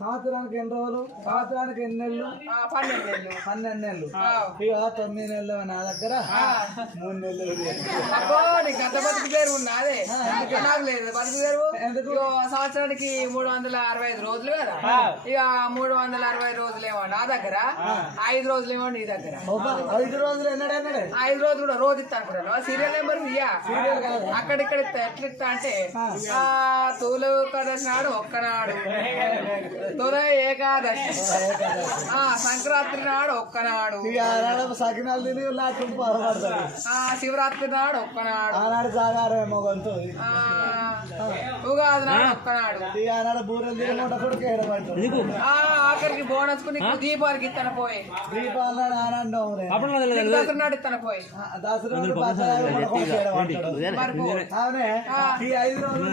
సంవత్సరానికి ఎన్ని రోజులు, సంవత్సరానికి ఎన్ని నెలలు? 12 నెలలు. ఇక 9 నెలలు నా దగ్గర 3 నెలలు. పేరు ఉన్నదే నాకు లేదు బతుకు పేరు. సంవత్సరానికి 365 రోజులు కదా, ఇక 360 రోజులేమో నా దగ్గర, 5 రోజులేమో నీ దగ్గర. 5 రోజులు ఎన్నడే? 5 రోజులు కూడా రోజు ఇస్తా అనుకుంటాను. సీరియల్ నెంబర్ ఇయ్యా, అక్కడిక్కడ ఇస్తా. ఎట్లా ఇస్తా అంటే తూలు ఏకాదశి నాడు ఒక్కనాడు, తొల ఏకాదశి, సంక్రాంతి నాడు ఒక్కనాడు, సకినాలు తిని శివరాత్రి నాడు ఒక్కనాడు, ఆనాడు జాగారేమో గొంతు, ఉగాది నాడు ఒక్కనాడు, ఆనాడు బూరెలు తిని మూట కొడుకు ఏడబడ్డాడు. ఆఖరికి బోనస్ కు నీకు దీపాలకి ఇస్తాను పోయి, దీపాలు ఆనందం దసరా నాడు ఇస్తాను పోయి, దసరా అవునే. ఈ 5 రోజులు